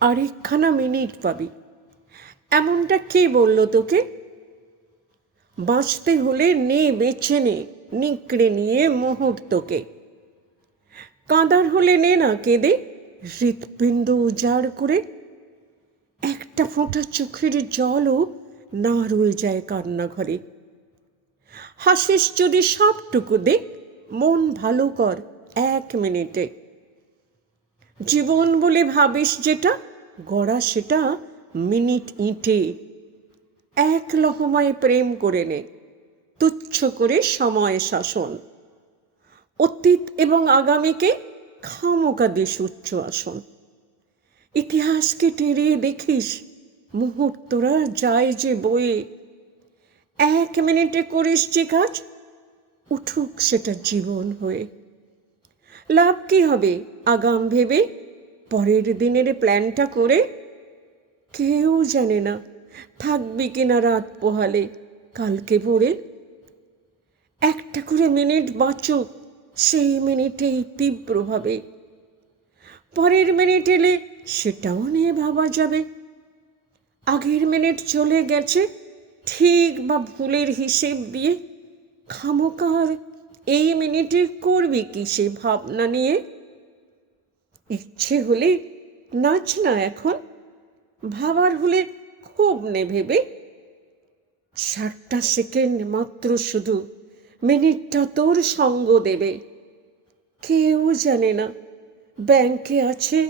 আরেকখানা minute পাবি। এমনটা কে বলল তোকে? বাঁচতে হলে নে বেছে নে, নিকড়ে নিয়ে মুহূর্তকে। কাঁদার হলে নে না কেঁদে, হৃৎপিণ্ড উজাড় করে। একটা ফোঁটা চোখের জলও না রয়ে যায় কান্নাঘরে। হাসিস যদি সবটুকু দে, মন ভালো কর 1 মিনিটে। জীবন বলে ভাবিস যেটা, গড়া সেটা মিনিট ইঁটে। এক লহমায় প্রেম করে নে, তুচ্ছ করে সময় শাসন। অতীত এবং আগামীকে খামোকা দিস উচ্চ আসন। ইতিহাসকে টেরিয়ে দেখিস, মুহূর্তরা যায় যে বয়ে। 1 মিনিটে করিস যে কাজ, উঠুক সেটা জীবন হয়ে। লাভ কি হবে আগাম ভেবে, পরের দিনের প্ল্যানটা করে? কেউ জানে না থাকবি কিনা রাত পোহালে কালকে ভোরে। একটা করে মিনিট বাঁচুক, সেই মিনিটেই তীব্রভাবে। পরের মিনিট এলে সেটাও নিয়ে ভাবা যাবে। আগের মিনিট চলে গেছে, ঠিক বা ভুলের হিসেব দিয়ে খামোকার এই মিনিটে করবি কি সে ভাবনা নিয়ে? ইচ্ছে হলে নাচ না এখন, ভাবার হলে খুব নে ভেবে। 60টা সেকেন্ড মাত্র শুধু, মিনিটটা তোর সঙ্গ দেবে। কেউ জানে না ব্যাংকে আছে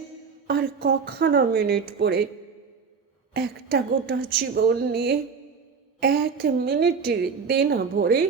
আর কখানা মিনিট পড়ে। একটা গোটা জীবন নিয়ে 1 মিনিটের দেনা ভরে।